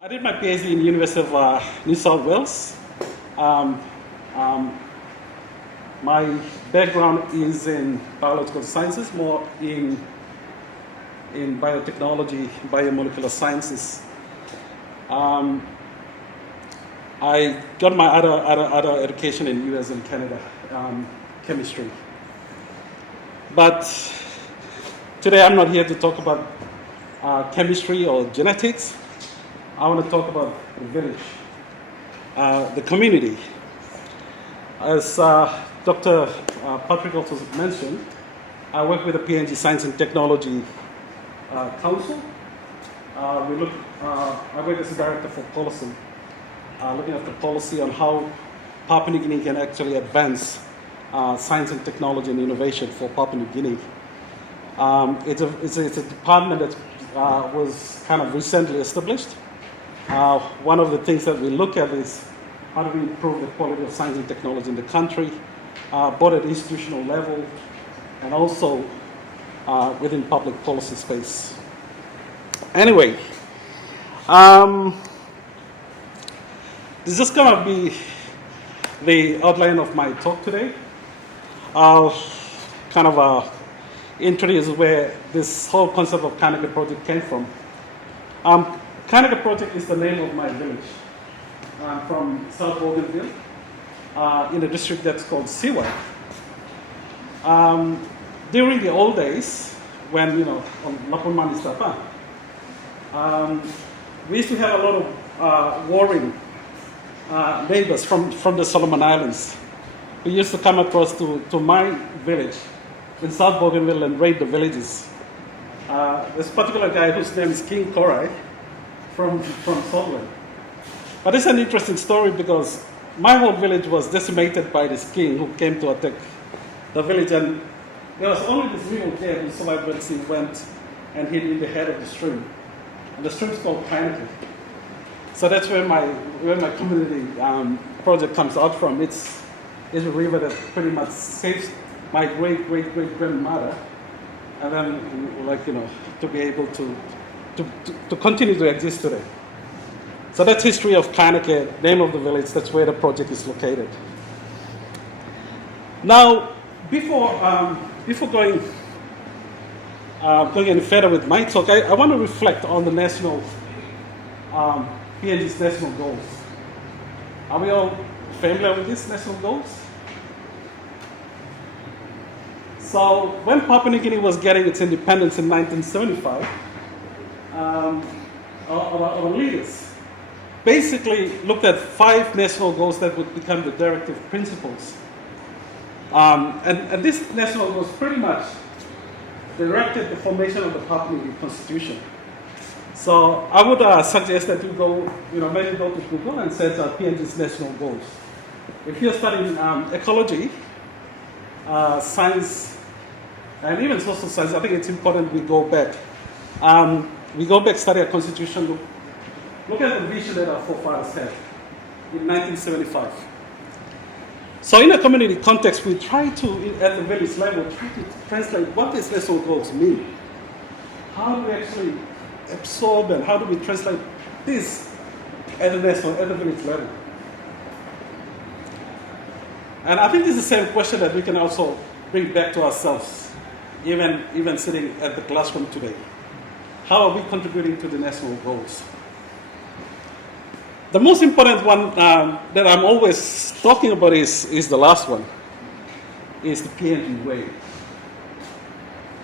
I did my PhD in the University of New South Wales. Um, um, my background is in biological sciences, more in biotechnology, biomolecular sciences. I got my other education in US and Canada, chemistry. But today I'm not here to talk about chemistry or genetics. I want to talk about the village, the community. As Dr. Patrick also mentioned, I work with the PNG Science and Technology Council. I work as a director for policy, looking at the policy on how Papua New Guinea can actually advance science and technology and innovation for Papua New Guinea. It's a department that was kind of recently established. One of the things that we look at is how do we improve the quality of science and technology in the country, both at institutional level and also within public policy space. Anyway, this is going to be the outline of my talk today. I'll kind of introduce where this whole concept of Kainake Project came from. Kainake Project is the name of my village. I'm from South Bougainville, in a district that's called Siwa. During the old days, when, on Lapunman is Tapa, we used to have a lot of warring neighbors from the Solomon Islands who used to come across to my village in South Bougainville and raid the villages. This particular guy whose name is King Korai from Solomon. But it's an interesting story because my whole village was decimated by this king who came to attack the village, and there was only this river there who survived when he went and hid in the head of the stream. And the stream is called Kainake. So that's where my community project comes out from. It's a river that pretty much saves my great-great-great-grandmother, and then, to be able to continue to exist today. So that's history of Kainake, name of the village. That's where the project is located. Now, before going any further with my talk, I want to reflect on the national PNG's national goals. Are we all familiar with these national goals? So when Papua New Guinea was getting its independence in 1975, our leaders basically looked at 5 national goals that would become the directive principles. And these national goals pretty much directed the formation of the Papua New Guinea Constitution. So I would suggest that you go, maybe go to Google and search PNG's national goals. If you're studying ecology, science, and even social science, I think it's important we go back. Study our constitution, look at the vision that our forefathers had in 1975. So in a community context, we try to, at the village level, try to translate what these national goals mean. How do we actually absorb and how do we translate this at the village level? And I think this is the same question that we can also bring back to ourselves, even sitting at the classroom today. How are we contributing to the national goals? The most important one that I'm always talking about is the last one, is the PNG way.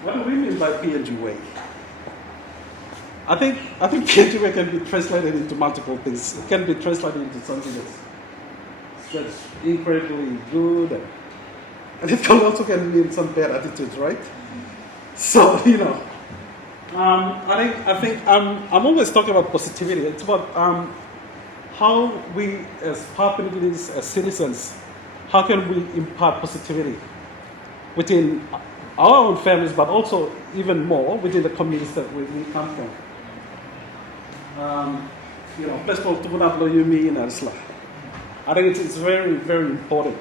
What do we mean by PNG way? I think PNG way can be translated into multiple things. It can be translated into something that's incredibly good, and it can also mean some bad attitudes, right? So I think I'm always talking about positivity. It's about how we, as Papua New Guineans, as citizens, how can we impart positivity within our own families, but also even more within the communities that we come from. Place called Tubunablo Yumi in Arsla. I think it's very, very important.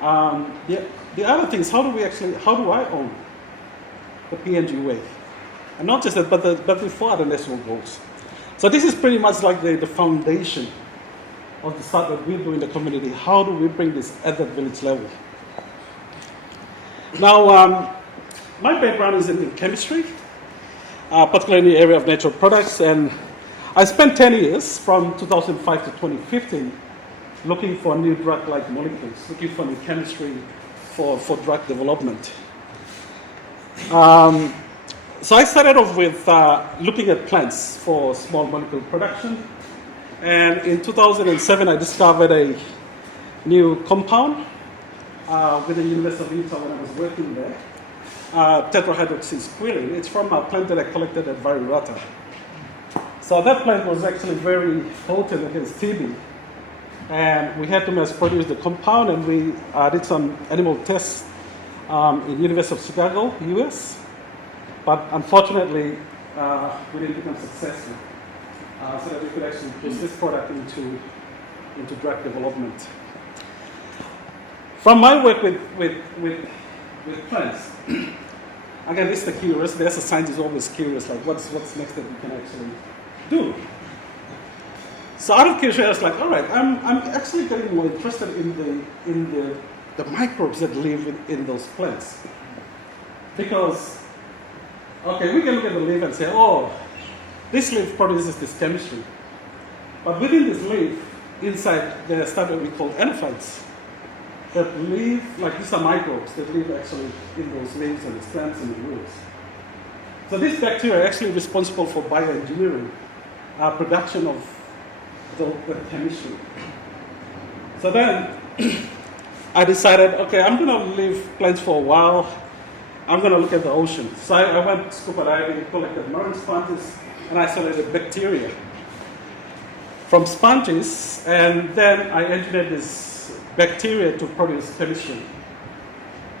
The other thing is how do I own the PNG way? And not just that, but the 4 other national goals. So this is pretty much like the foundation of the start that we do in the community. How do we bring this at the village level? Now, my background is in chemistry, particularly in the area of natural products, and I spent 10 years from 2005 to 2015 looking for new drug-like molecules, looking for new chemistry for drug development. So I started off with looking at plants for small molecule production. And in 2007, I discovered a new compound with the University of Utah when I was working there, tetrahydroxysqualene. It's from a plant that I collected at Varirata. So that plant was actually very potent against TB. And we had to mass produce the compound, and we did some animal tests in University of Chicago, US. But unfortunately, we didn't become successful. So that we could actually push this product into drug development. From my work with plants, again, this is the curiosity. As a scientist, always curious, like what's next that we can actually do. So out of curiosity, I was like, all right, I'm actually getting more interested in the microbes that live in those plants. Because, okay, we can look at the leaf and say, oh, this leaf produces this chemistry. But within this leaf, inside, there are stuff that we call anaphytes that live, like these are microbes that live actually in those leaves and the stems and the roots. So these bacteria are actually responsible for bioengineering, production of the chemistry. So then I decided, okay, I'm going to leave plants for a while. I'm going to look at the ocean. So I went scuba diving, collected marine sponges, and isolated bacteria from sponges, and then I engineered this bacteria to produce chemistry.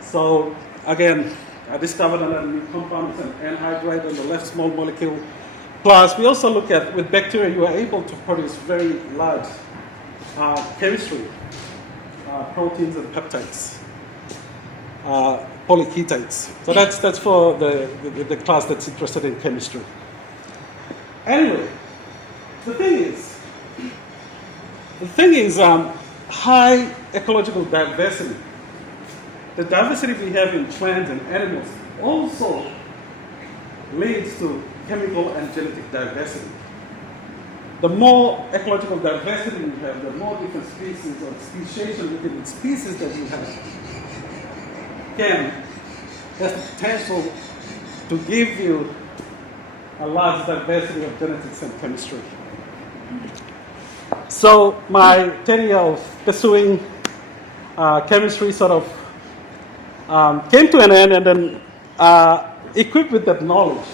So again, I discovered another new compound, it's an anhydride on the left small molecule. Plus, we also look at, with bacteria, you are able to produce very large chemistry, proteins and peptides, polyketides. So that's for the class that's interested in chemistry. Anyway, the thing is high ecological diversity. The diversity we have in plants and animals also leads to chemical and genetic diversity. The more ecological diversity we have, the more different species or speciation within the species that we have has the potential to give you a large diversity of genetics and chemistry. So my tenure of pursuing chemistry sort of came to an end, and then equipped with that knowledge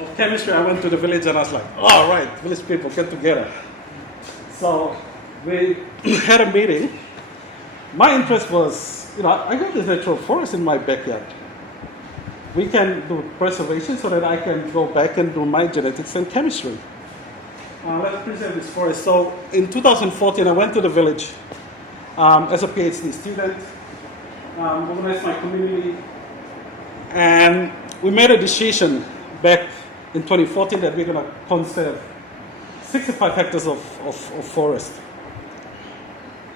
of chemistry, I went to the village and I was like, all right, village people, get together. So we had a meeting. My interest was, I got this natural forest in my backyard. We can do preservation so that I can go back and do my genetics and chemistry. Let's preserve this forest. So in 2014, I went to the village as a PhD student, organized my community, and we made a decision back in 2014 that we're going to conserve 65 hectares of forest.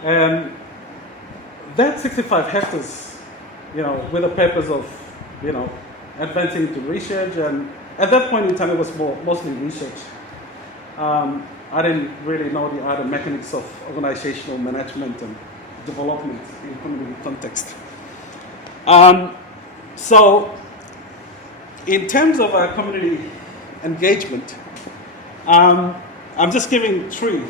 And that 65 hectares, with the purpose of, advancing into research, and at that point in time it was mostly research. I didn't really know the other mechanics of organizational management and development in community context. So in terms of our community engagement, I'm just giving three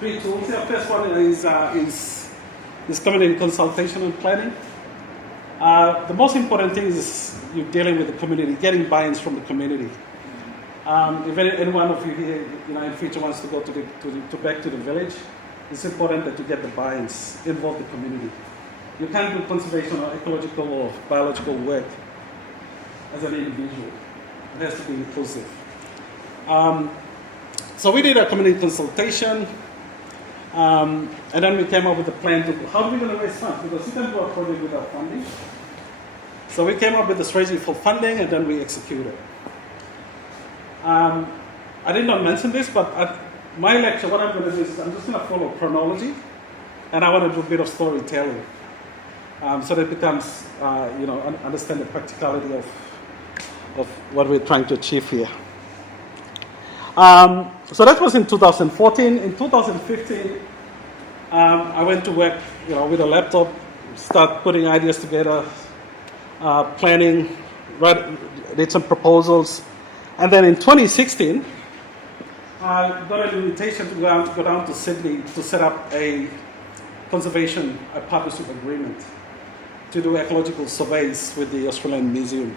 tools. The first one is community consultation and planning. The most important thing is you're dealing with the community, getting buy-ins from the community. If any one of you here, in future wants to go back to the village, it's important that you get the buy-ins, involve the community. You can't do conservation or ecological or biological work as an individual. It has to be inclusive. So we did a community consultation, and then we came up with a plan to how are we going to raise funds, because you can't do a project without funding. So we came up with a strategy for funding, and then we executed. I did not mention this, but at my lecture, what I'm going to do is I'm just going to follow chronology, and I want to do a bit of storytelling, so that it becomes, understand the practicality of what we're trying to achieve here. So that was in 2014. In 2015, I went to work, with a laptop, start putting ideas together, planning, did some proposals, and then in 2016, I got an invitation to go down to Sydney to set up a partnership agreement to do ecological surveys with the Australian Museum.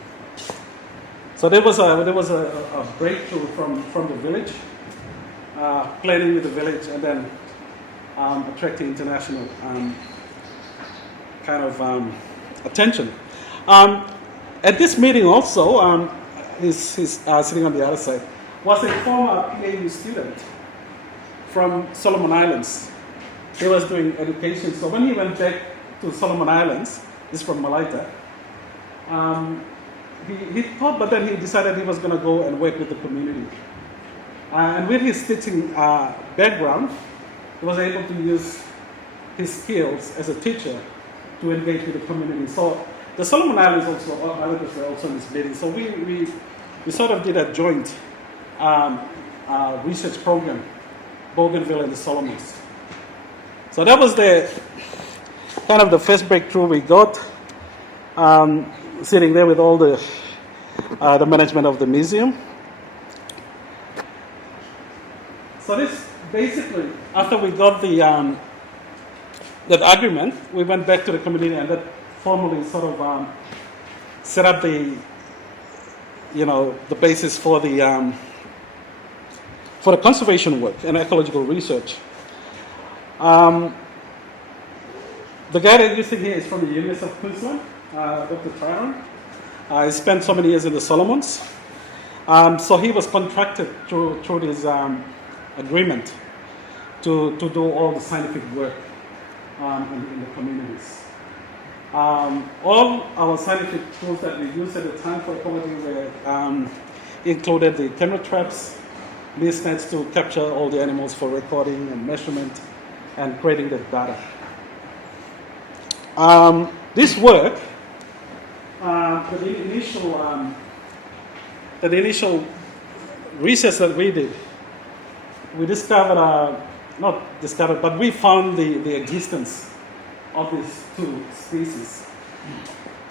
So there was a breakthrough from the village, planning with the village, and then attracting international attention. At this meeting also, he's sitting on the other side, was a former PAU student from Solomon Islands. He was doing education, so when he went back to Solomon Islands, he's from Malaita, he thought, but then he decided he was going to go and work with the community. And with his teaching background, he was able to use his skills as a teacher to engage with the community. So the Solomon Islanders were also in this meeting. So we sort of did a joint research program, Bougainville and the Solomons. So that was the first breakthrough we got, sitting there with all the management of the museum. So this basically, after we got that agreement, we went back to the community and that formally sort of set up the basis for the conservation work and ecological research. The guy that you're seeing here is from the University of Queensland, Dr. Noro. He spent so many years in the Solomons. So he was contracted through this agreement to do all the scientific work in the communities. All our scientific tools that we used at the time for ecology were included the camera traps, these nets to capture all the animals for recording and measurement and creating the data. This work, the initial research that we did, we discovered, but we found the existence of these two species.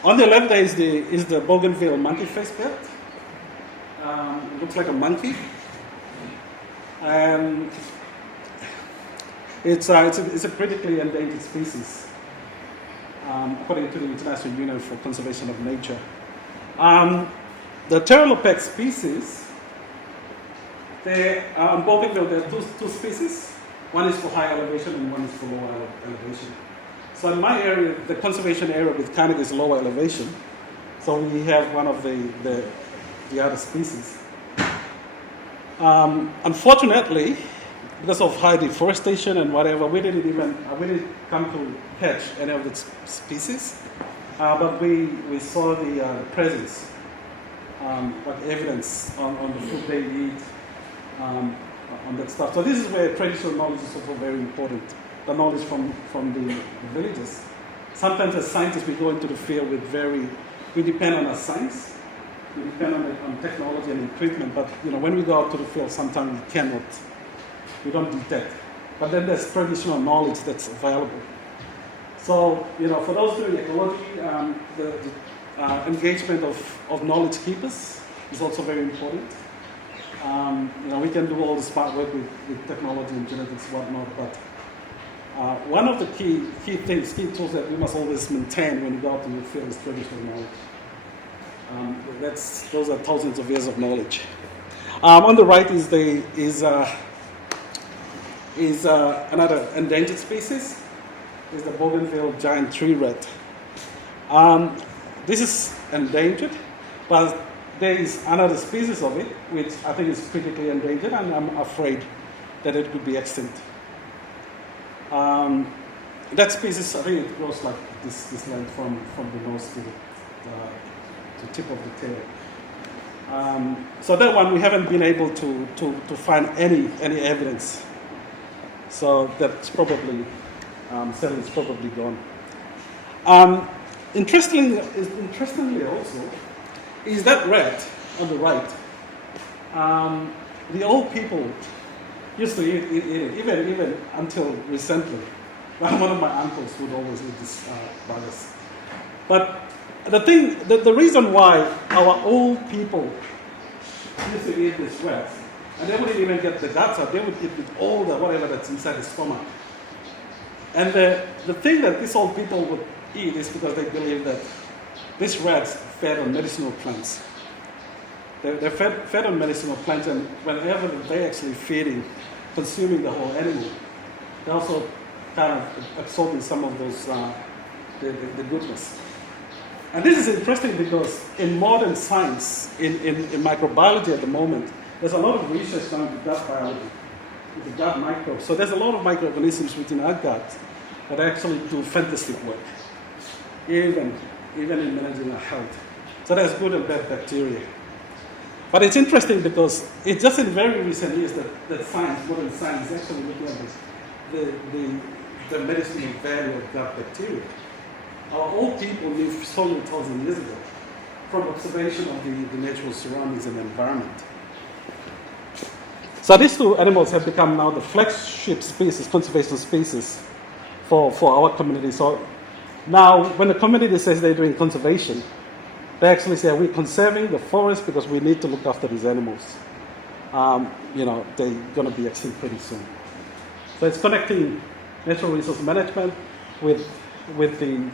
On the left there is the Bougainville monkey face bed. It looks like a monkey. And it's a critically endangered species, according to the International Union for Conservation of Nature. The Terralopec species, on Bougainville there are two species. One is for high elevation and one is for lower elevation. So in my area, the conservation area with Kainake is lower elevation. So we have one of the other species. Unfortunately, because of high deforestation and whatever, we didn't come to catch any of the species. But we saw the presence, like evidence on the food they eat, on that stuff. So this is where traditional knowledge is also very important. The knowledge from the villages. Sometimes as scientists we go into the field we depend on our science, we depend on technology and equipment, but when we go out to the field sometimes we don't detect. But then there's traditional knowledge that's available. So, for those doing ecology, the engagement of knowledge keepers is also very important. We can do all the smart work with technology and genetics and whatnot, but one of the key tools that we must always maintain when we go out in the field is traditional knowledge. Those are thousands of years of knowledge. On the right is another endangered species. Is the Bougainville giant tree rat. This is endangered, but there is another species of it which I think is critically endangered, and I'm afraid that it could be extinct. That species, I think it grows like this length from the nose to the tip of the tail. So that one we haven't been able to find any evidence. So that's probably cell is probably gone. Interestingly also is that red on the right. The old people used to eat it, even until recently. One of my uncles would always eat these buggers. But the reason why our old people used to eat these rats, and they wouldn't even get the guts out, they would eat with all the whatever that's inside the stomach. And the thing that these old people would eat is because they believe that these rats fed on medicinal plants. They're fed on medicinal plants, and whenever they're actually feeding, consuming the whole animal, they're also kind of absorbing some of those, the goodness. And this is interesting because in modern science, in microbiology at the moment, there's a lot of research done in gut biology, with the gut microbes. So there's a lot of microorganisms within our gut that actually do fantastic work, even in managing our health. So there's good and bad bacteria. But it's interesting because it's just in very recent years that science, modern science, is actually looking at the medicinal value of gut bacteria. Our old people lived so many thousand years ago from observation of the natural surroundings and environment. So these two animals have become now the flagship species, conservation species for our community. So now when the community says they're doing conservation, they actually say we're conserving the forest because we need to look after these animals. They're going to be extinct pretty soon. So it's connecting natural resource management with the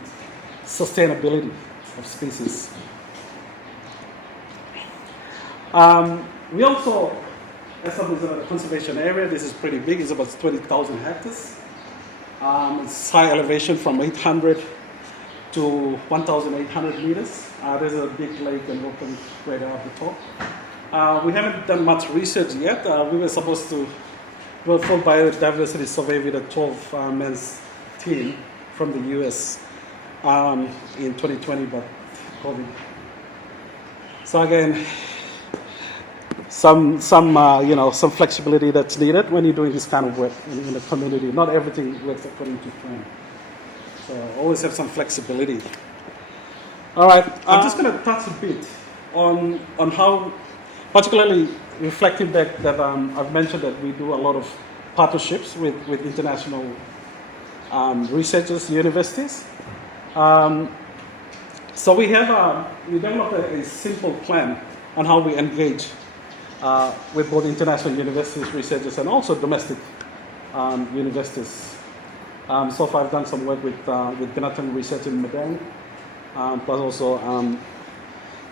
sustainability of species. We also established a conservation area. This is pretty big. It's about 20,000 hectares. It's high elevation from 800 to 1,800 meters. There's a big lake and open crater at the top. We haven't done much research yet. We were supposed to do a full biodiversity survey with a 12-man's team from the US in 2020, but COVID. So again, some flexibility that's needed when you're doing this kind of work in the community. Not everything works according to plan. So always have some flexibility. All right, I'm just going to touch a bit on how, particularly reflecting back that I've mentioned that we do a lot of partnerships with international researchers, universities. So we developed a simple plan on how we engage with both international universities, researchers, and also domestic universities. So far I've done some work with Binatang Research in Madang, plus also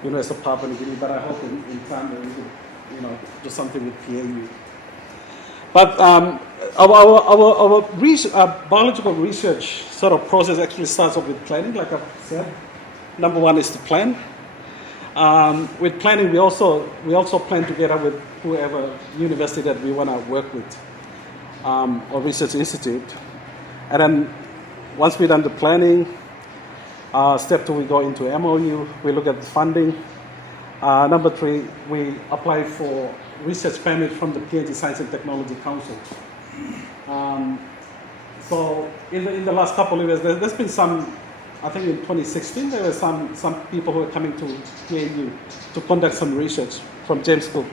University of Papua New Guinea, but I hope in time that we could do something with PAU. But our biological research sort of process actually starts off with planning, like I've said. Number one is to plan. With planning, we also plan together with whoever university that we want to work with, or research institute. And then once we've done the planning, step two, we go into MOU. We look at the funding. Number three, we apply for research permit from the PNG Science and Technology Council. So in the last couple of years, there's been some. I think in 2016 there were some people who were coming to PNU to conduct some research from James Cook.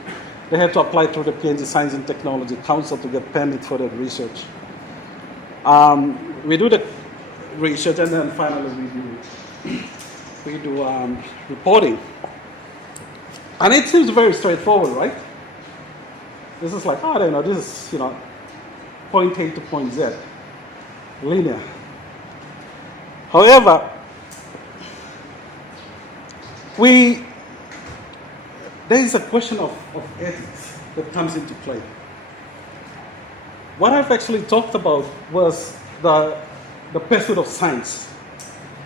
They had to apply through the PNG Science and Technology Council to get permit for that research. We do the research and then finally we do reporting. And it seems very straightforward, right? This is like, I don't know, this is, point A to point Z, linear. However, there is a question of ethics that comes into play. What I've actually talked about was the pursuit of science.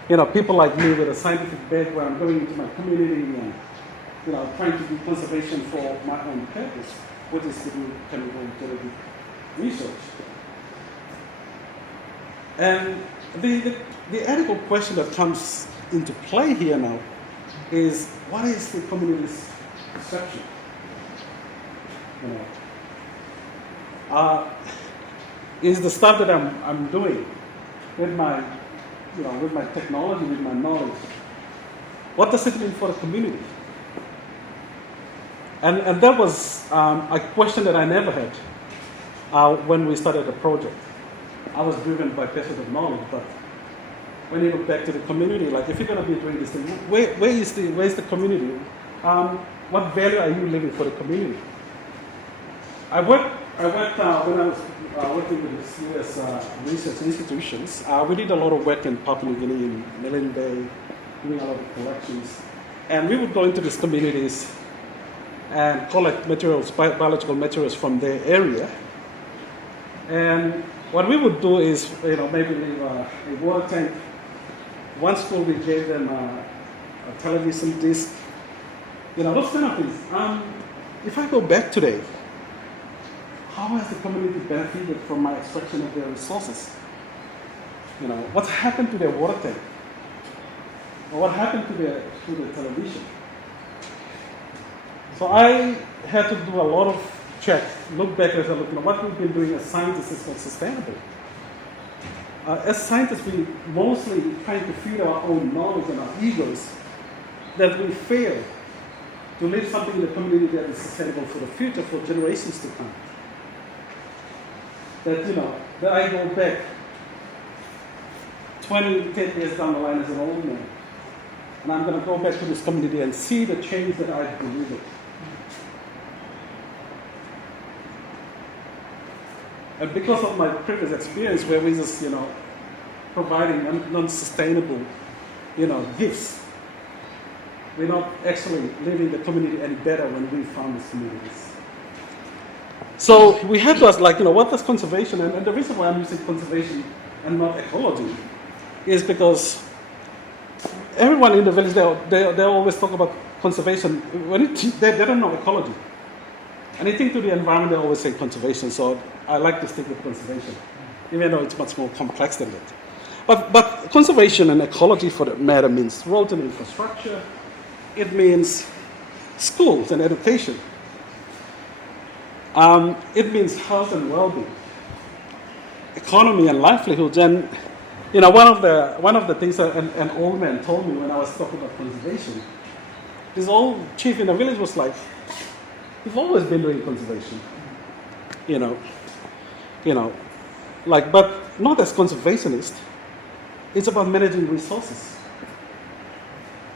People like me with a scientific background going into my community and trying to do conservation for my own purpose, which is to do chemical utility research. And the ethical question that comes into play here now is, what is the community's perception. You know, is the stuff that I'm doing with my, with my technology, with my knowledge. What does it mean for the community? And that was a question that I never had when we started the project. I was driven by passion of knowledge, but when you look back to the community, like if you're going to be doing this thing, where's the community? What value are you living for the community? I worked when I was working with the U.S. Research institutions. We did a lot of work in Papua New Guinea, in Melanesian Bay, doing a lot of collections, and we would go into these communities and collect materials, biological materials from their area. And what we would do is, maybe leave a water tank. One school we gave them a television disc, those kind of things. If I go back today, how has the community benefited from my extraction of their resources? What's happened to their water tank? Or what happened to the television? So I had to do a lot of check, look back as I look, what we've been doing as scientists is not sustainable. As scientists, we mostly trying to feed our own knowledge and our egos, that we fail to leave something in the community that is sustainable for the future, for generations to come. That I go back 10 years down the line as an old man, and I'm going to go back to this community and see the change that I delivered. And because of my previous experience where we just, providing non-sustainable, gifts, we're not actually leaving the community any better when we found these communities. So we have to ask, what does conservation, and the reason why I'm using conservation and not ecology is because everyone in the village, they always talk about conservation. They don't know ecology. Anything to the environment, they always say conservation. So I like to stick with conservation, even though it's much more complex than that. But conservation and ecology, for that matter, means roads and infrastructure. It means schools and education. It means health and well-being, economy and livelihoods. And one of the things that an old man told me when I was talking about conservation, this old chief in the village was like, "We've always been doing conservation, but not as conservationists. It's about managing resources.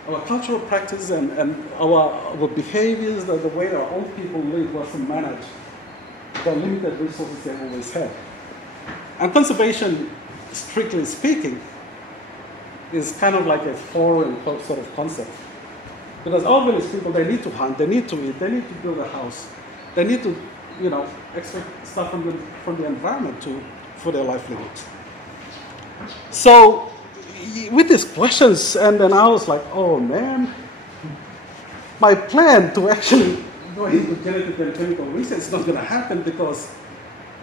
Our cultural practice and our behaviors, the way our old people live was to manage the limited resources they always had. And conservation, strictly speaking, is kind of like a foreign sort of concept. Because all village people, they need to hunt, they need to eat, they need to build a house, they need to, extract stuff from the environment for their livelihoods. So, with these questions, and then I was like, oh man, my plan to actually go into genetic and chemical research is not going to happen, because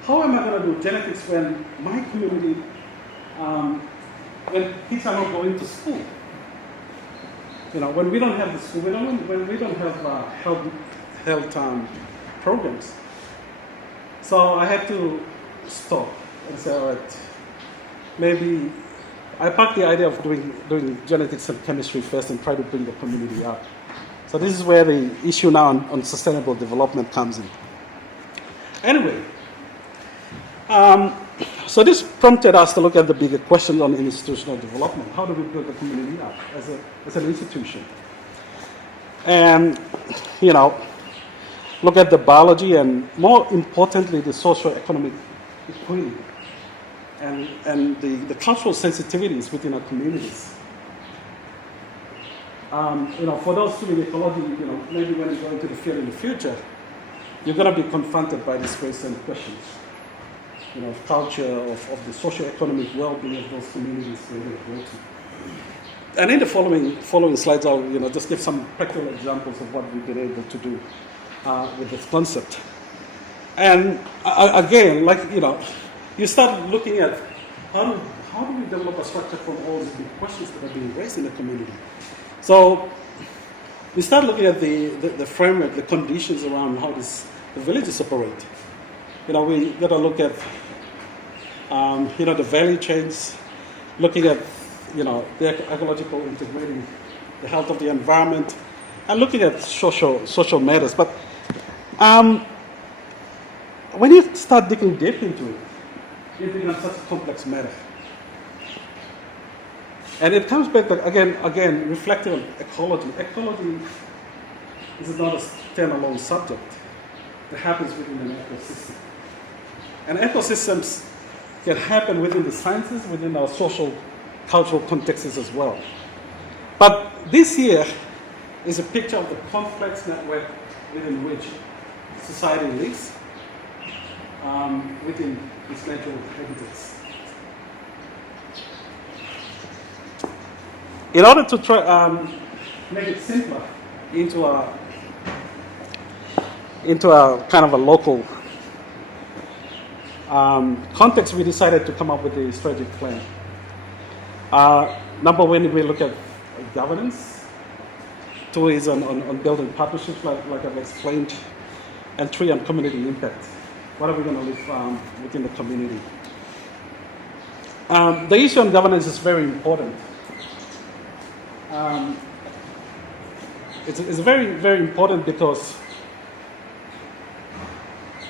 how am I going to do genetics when my community, when kids are not going to school? When we don't have the school, when we don't have health programs. So I had to stop and say, all right, maybe I parked the idea of doing genetics and chemistry first and try to bring the community up. So this is where the issue now on sustainable development comes in. Anyway, so this prompted us to look at the bigger questions on institutional development. How do we build the community up as an institution? And, look at the biology and, more importantly, the socio-economic equity and the cultural sensitivities within our communities. For those doing ecology, maybe when you go into the field in the future, you're going to be confronted by these very same questions. Of culture, of the socio-economic well-being of those communities where they go to. And in the following slides, I'll just give some practical examples of what we've been able to do with this concept. And again, you start looking at how do we develop a structure from all these big questions that are being raised in the community. So we start looking at the framework, the conditions around how the villages operate. We got to look at, the value chains, looking at, the ecological integrating, the health of the environment, and looking at social matters. But when you start digging deep into it, it becomes such a complex matter. And it comes back, again, reflecting on ecology. Ecology is not a standalone subject. It happens within an ecosystem. And ecosystems can happen within the sciences, within our social, cultural contexts as well. But this here is a picture of the complex network within which society lives, within its natural habitats. In order to try make it simpler into a kind of a local context, we decided to come up with a strategic plan. Number one, we look at governance. Two is on building partnerships, like I've explained. And three, on community impact. What are we going to live within the community? The issue on governance is very important. It's very, very important because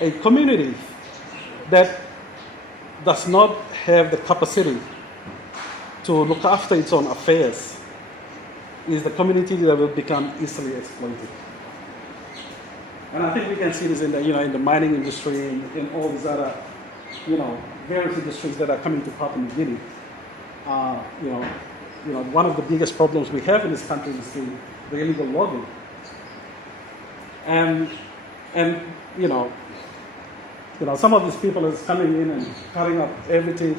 a community that does not have the capacity to look after its own affairs is the community that will become easily exploited. And I think we can see this in the mining industry, in all these other, various industries that are coming to Papua New Guinea. One of the biggest problems we have in this country is the illegal logging. And some of these people is coming in and cutting up everything.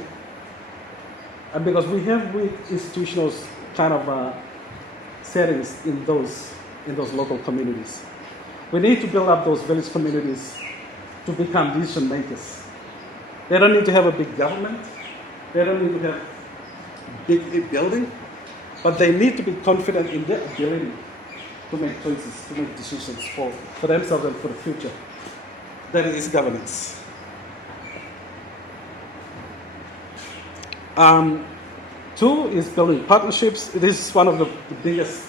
And because we have weak institutional kind of settings in those local communities. We need to build up those village communities to become decision makers. They don't need to have a big government. They don't need to have big building, but they need to be confident in their ability to make choices, to make decisions for themselves and for the future. That is governance. Two is building partnerships. It is one of the biggest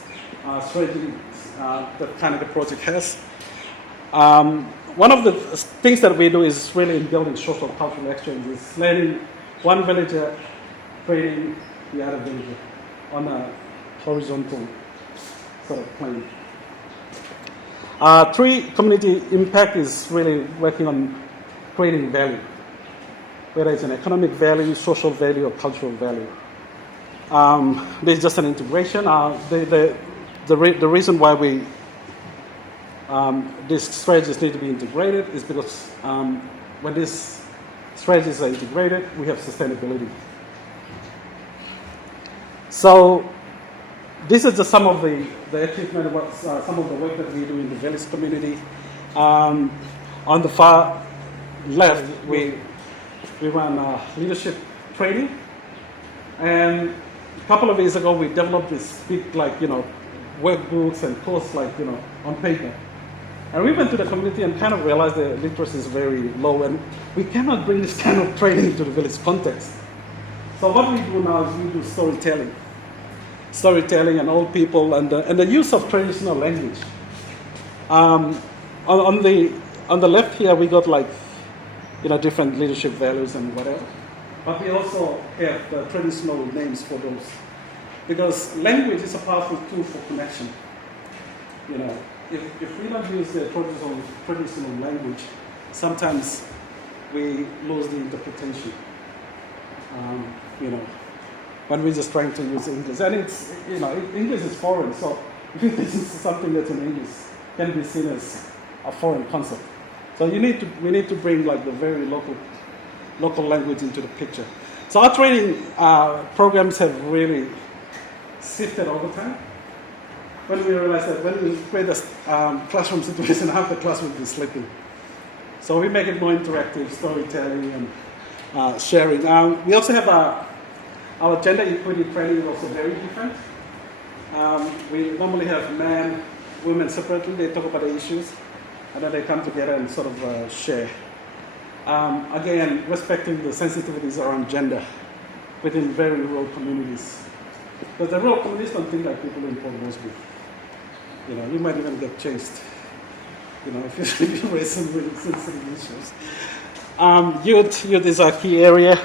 strategies that Kainake Project has. One of the things that we do is really in building social cultural exchanges, letting one villager training the other villager on a horizontal sort of plane. Three, community impact is really working on creating value, whether it's an economic value, social value, or cultural value. There's just an integration. The reason why these strategies need to be integrated is because when these strategies are integrated, we have sustainability. So this is just some of the achievement, some of the work that we do in the village community. On the far left, we run leadership training, and a couple of years ago we developed this big workbooks and course on paper. And we went to the community and kind of realized the literacy is very low, and we cannot bring this kind of training to the village context. So what we do now is we do storytelling and old people and the use of traditional language. On the left here we got different leadership values and whatever, but we also have the traditional names for those, because language is a powerful tool for connection. If we don't use the traditional language, sometimes we lose the interpretation. When we're just trying to use English, and it's English is foreign, so if this is something that's in English, can be seen as a foreign concept. So we need to bring the very local language into the picture. So our training programs have really shifted all the time. When we realized that when we create a classroom situation, half the class will be sleeping. So we make it more interactive, storytelling and sharing. We also have our gender equity training is also very different. We normally have men women separately, they talk about the issues, and then they come together and sort of share. Again, respecting the sensitivities around gender within very rural communities. Because the rural communities don't think like people in Port Moresby. You might even get chased, if you raise some really sensitive issues. Youth is a key area.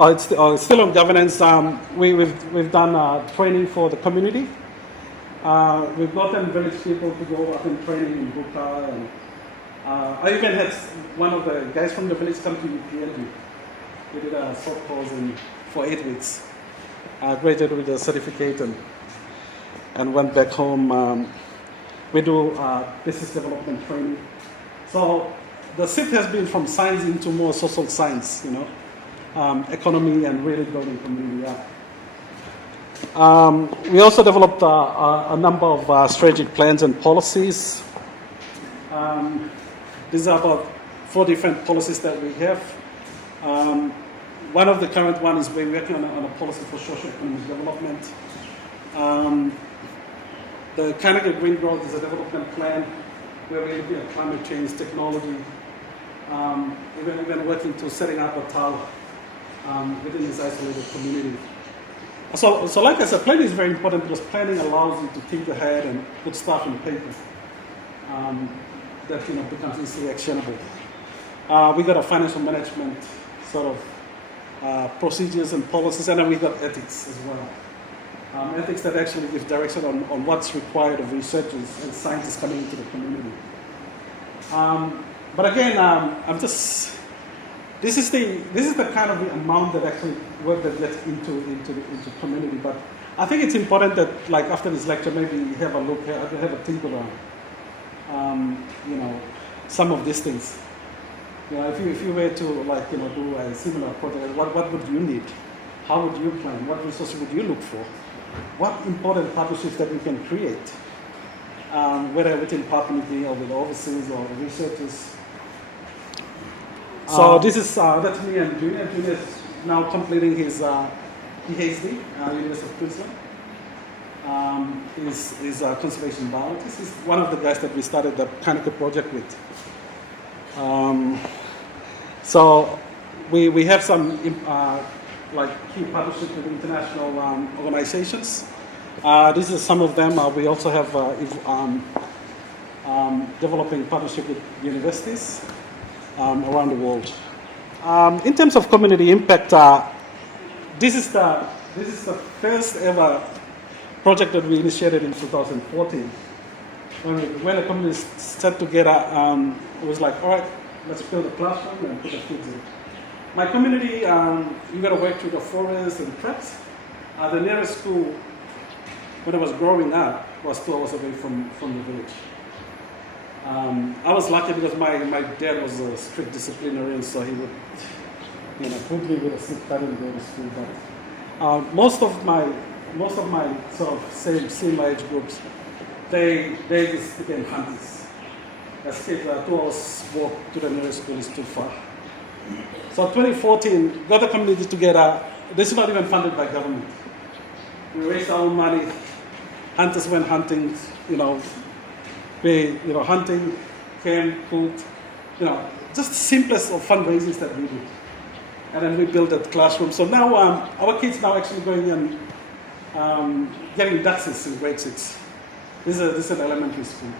It's still on governance. We've done training for the community. We've gotten village people to go up in training in Buka. And, I even had one of the guys from the village come to UPLG. We did a short course for 8 weeks. Graduated with a certificate and went back home. We do business development training. So the shift has been from science into more social science, economy and really building community up. We also developed a number of strategic plans and policies. These are about 4 different policies that we have. One of the current one is we're working on a policy for socio-economic development. The Kainake Green Growth is a development plan where we're looking at climate change, technology, even working to setting up a tower within this isolated community. So like I said, planning is very important because planning allows you to think ahead and put stuff in paper that becomes easily actionable. We got a financial management sort of procedures and policies, and then we got ethics as well. Ethics that actually give direction on what's required of researchers and scientists coming into the community. But again, this is the kind of amount that actually work that gets into community. But I think it's important that, like after this lecture, maybe have a look, have a think around, some of these things. If you were to do a similar project, what would you need? How would you plan? What resources would you look for? What important partnerships that we can create, whether within Papua New Guinea or with overseas or researchers. So this is that's me and Junior. Junior is now completing his PhD, University of Queensland. He's a conservation biologist. He's one of the guys that we started the Kainake Project with. So we have some key partnerships with international organizations. These are some of them. We also have developing partnership with universities around the world. In terms of community impact, this is the first ever project that we initiated in 2014. When the community sat together, it was like, all right, let's build a classroom and put the kids in. My community, you got to work through the forest and traps. The nearest school, when I was growing up, was 2 hours away from the village. I was lucky because my dad was a strict disciplinarian, so he would, put me with a stick. I didn't go to school, but most of my sort of same age groups, they just became hunters. As kids, 2 hours walk to the nearest school is too far. So 2014, got the community together. This is not even funded by government. We raised our own money. Hunters went hunting, hunting, came, cooked, just the simplest of fundraisers that we do. And then we built that classroom. So now our kids now actually going and getting DAXs in grade 6. This is an elementary school.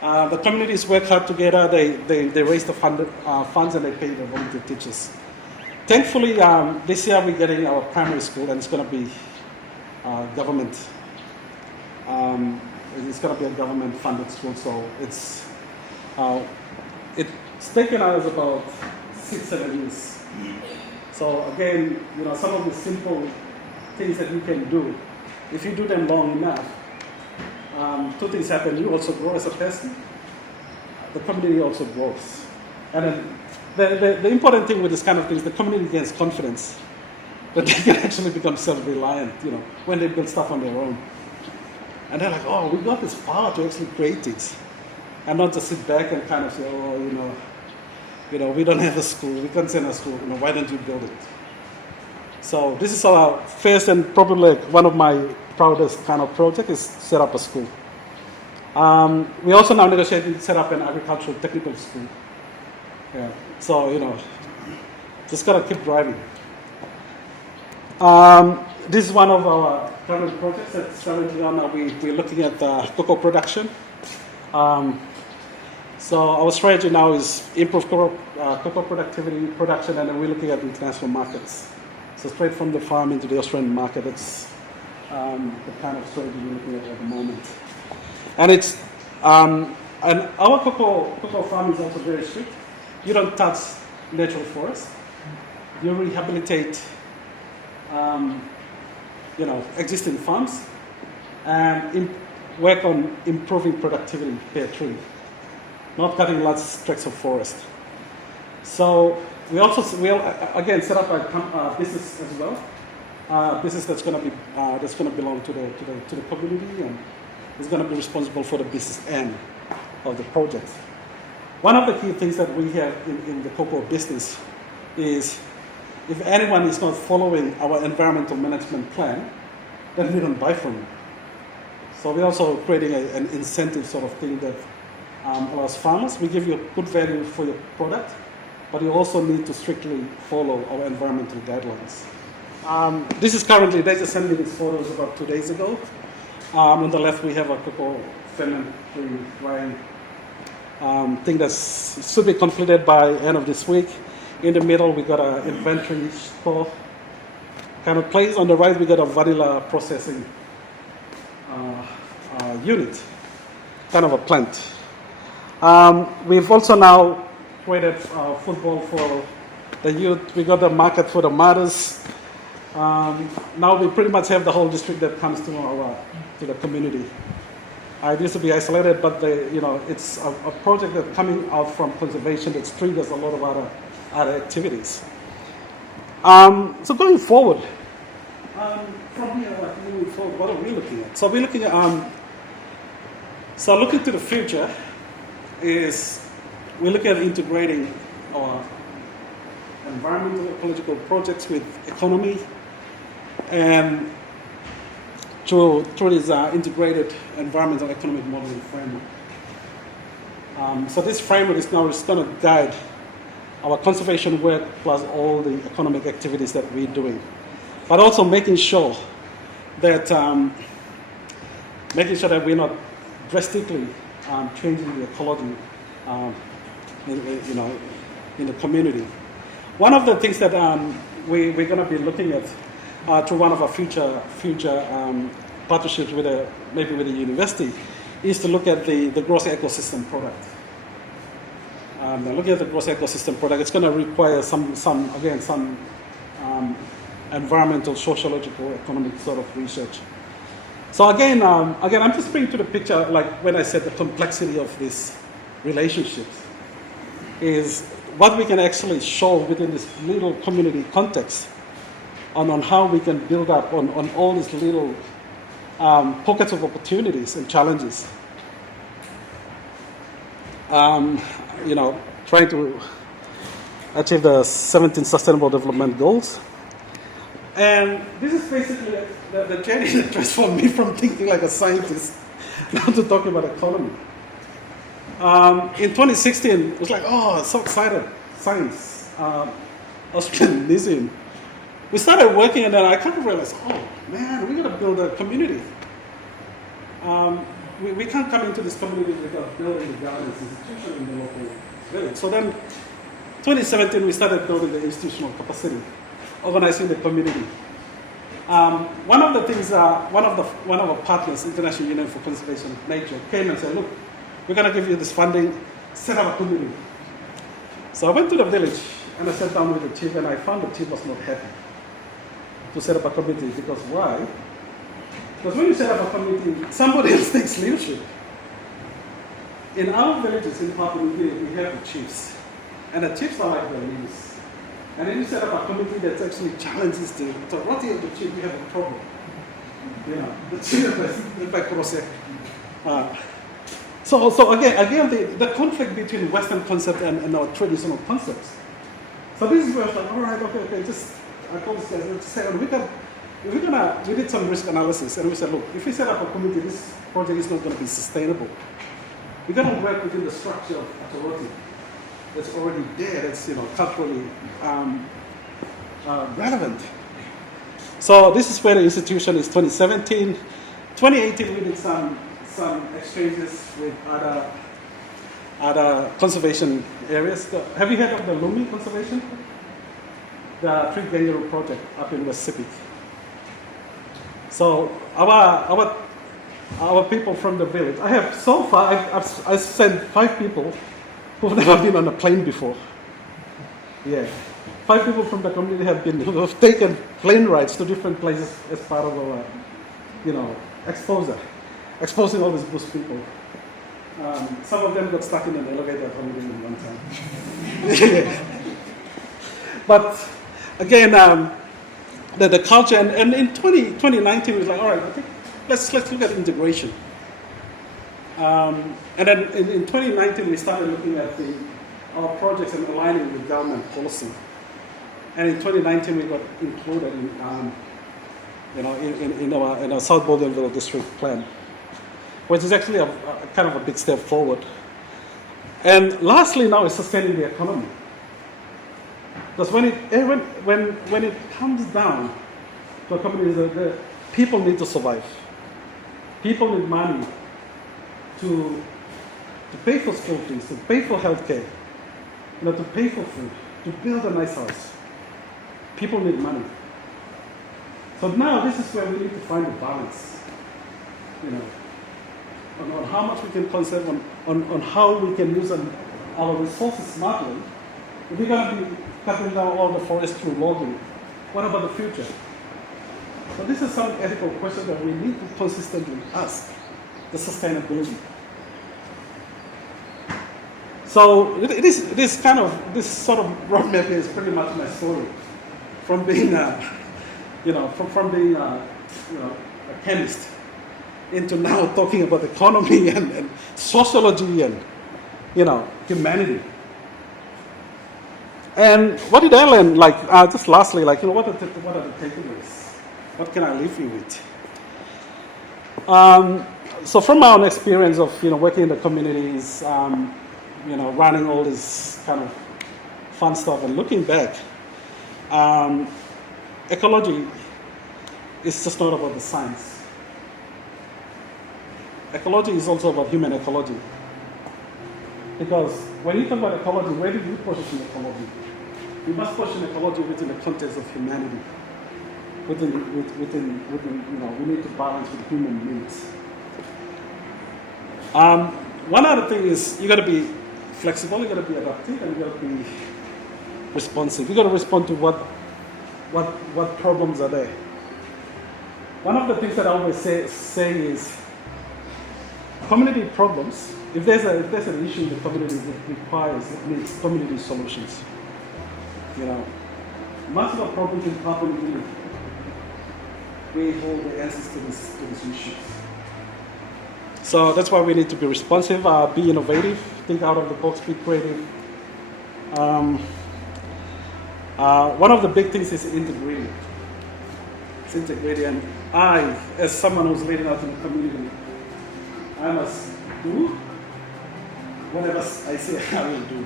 The communities work hard together. They raise the funds and they pay the volunteer teachers. Thankfully, this year we're getting our primary school, and it's going to be government. It's going to be a government-funded school, so it's taken us about 6-7 years. So again, some of the simple things that you can do, if you do them long enough, 2 things happen. You also grow as a person. The community also grows. And then the important thing with this kind of thing is the community gains confidence that they can actually become self-reliant, when they build stuff on their own. And they're like, oh, we got this power to actually create things. And not just sit back and kind of say, oh, we don't have a school, we can't send a school, why don't you build it? So this is our first and probably one of my proudest kind of project is set up a school. We also now negotiating to set up an agricultural technical school. Yeah. So, just gotta keep driving. This is one of our current projects that's currently on. We're looking at cocoa production. So our strategy now is improve cocoa productivity, production, and then we're looking at international markets. So straight from the farm into the Australian market, that's the kind of strategy we're looking at the moment. And it's and our cocoa farm is also very strict. You don't touch natural forest. You rehabilitate, existing farms, and work on improving productivity per tree, not cutting large tracts of forest. So we again set up a business as well, business that's going to belong to the community and is going to be responsible for the business end of the project. One of the key things that we have in the cocoa business is if anyone is not following our environmental management plan, then we don't buy from them. So we're also creating an incentive sort of thing that allows farmers, we give you a good value for your product, but you also need to strictly follow our environmental guidelines. This is currently, they just sent me these photos about 2 days ago. On the left we have a cocoa ferment drying thing that should be completed by end of this week. In the middle we got an inventory store kind of place. On the right we got a vanilla processing unit, kind of a plant. We've also now created football for the youth. We got the market for the mothers. Now we pretty much have the whole district that comes to the community. It used to be isolated, but it's a project that's coming out from conservation that triggers a lot of other activities. So going forward, from here, moving forward, what are we looking at? So we're looking at, looking to the future is we're looking at integrating our environmental ecological projects with economy, and through this integrated environmental economic modeling framework. So this framework is going to guide our conservation work plus all the economic activities that we're doing, but also making sure that we're not drastically changing the ecology, in the community. One of the things that we're going to be looking at through one of our future partnerships maybe with the university is to look at the gross ecosystem product. Now looking at the gross ecosystem product, it's going to require some environmental, sociological, economic sort of research. So again, I'm just bringing to the picture, like when I said the complexity of these relationships, is what we can actually show within this little community context on how we can build up on all these little pockets of opportunities and challenges. Trying to achieve the 17 Sustainable Development Goals. And this is basically the journey that transformed me from thinking like a scientist now to talking about economy. In 2016, it was like, oh, so excited, science, Australian Museum. We started working, and then I kind of realized, oh man, we got to build a community. We can't come into this community without building the governance institution in the local village. So then, 2017, we started building the institutional capacity, organizing the community. One of the things, one of our partners, International Union for Conservation of Nature, came and said, look, we're going to give you this funding, set up a community. So I went to the village and I sat down with the chief, and I found the chief was not happy to set up a committee. Because why? Because when you set up a committee, somebody else takes leadership. In our villages in Papua New Guinea, we have the chiefs, and the chiefs are like the leaders. And then you set up a committee that actually challenges the authority of the chief, you have a problem. The chief is by process. So again, the conflict between Western concept and our traditional concepts. So this is where I was like, all right, okay, I told this guy, let's say, we got we did some risk analysis, and we said, look, if we set up a community, this project is not going to be sustainable. We're going to work within the structure of authority that's already there, that's culturally relevant. So this is where the institution is 2017. 2018, we did some exchanges with other conservation areas. Have you heard of the Lumi Conservation? The Tree Kangaroo Project up in Pacific. So our people from the village, I have so far, I've sent 5 people who've never been on a plane before. Yeah. 5 people from the community have taken plane rides to different places as part of our, exposing all these bush people. Some of them got stuck in an elevator only in one time. But again, the culture, and in 2019, we was like, all right, I think let's look at integration. And then in 2019, we started looking at our projects and aligning with government policy. And in 2019, we got included in our South Bougainville district plan, which is actually a kind of a big step forward. And lastly, now is sustaining the economy. Because when it comes down to a company, the people need to survive. People need money to pay for school fees, to pay for healthcare, to pay for food, to build a nice house. People need money. So now this is where we need to find a balance, on how much we can conserve, on how we can use our resources smartly. If we're going to be cutting down all the forest through logging, what about the future? So this is some ethical question that we need to consistently ask, the sustainability. So this sort of roadmap is pretty much my story, from being a chemist into now talking about economy and sociology and humanity. And what did I learn? Just lastly, what are the takeaways? What can I leave you with? So from my own experience of working in the communities, running all this kind of fun stuff, and looking back, ecology is just not about the science. Ecology is also about human ecology. Because when you talk about ecology, where do you position ecology? You must position ecology within the context of humanity. Within we need to balance with human needs. One other thing is you got to be flexible, you got to be adaptive, and you got to be responsive. You got to respond to what problems are there. One of the things that I always say is community problems. If there's an issue in the community that needs community solutions. Much of the problems in Papua New Guinea, we hold the answers to these issues. So that's why we need to be responsive, be innovative, think out of the box, be creative. One of the big things is integrating. It's integrating, and I, as someone who's leading out in the community, I must do whatever I say I will do.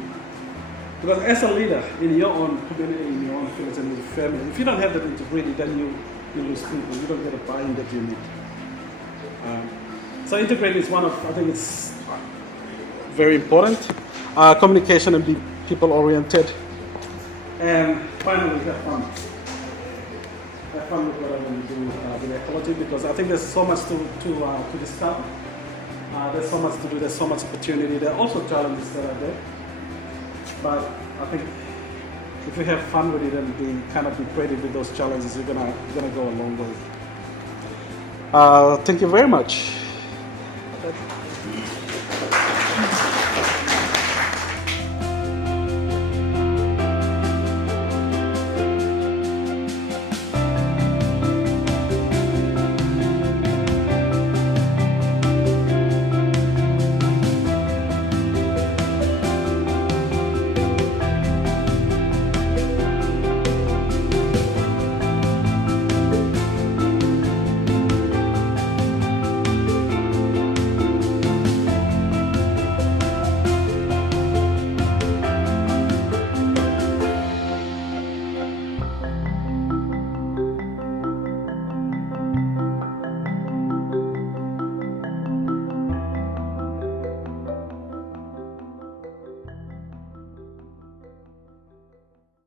Because as a leader in your own community, in your own village, and in your family, if you don't have that integrity, then you lose people. You don't get a buy-in that you need. So integrating is one of, I think it's very important. Communication and be people-oriented. And finally, have fun. Have fun with whatever you do with ecology, because I think there's so much to discover. There's so much to do, there's so much opportunity. There are also challenges that are there. But I think if you have fun with it and be creative with those challenges, you're gonna go a long way. Thank you very much.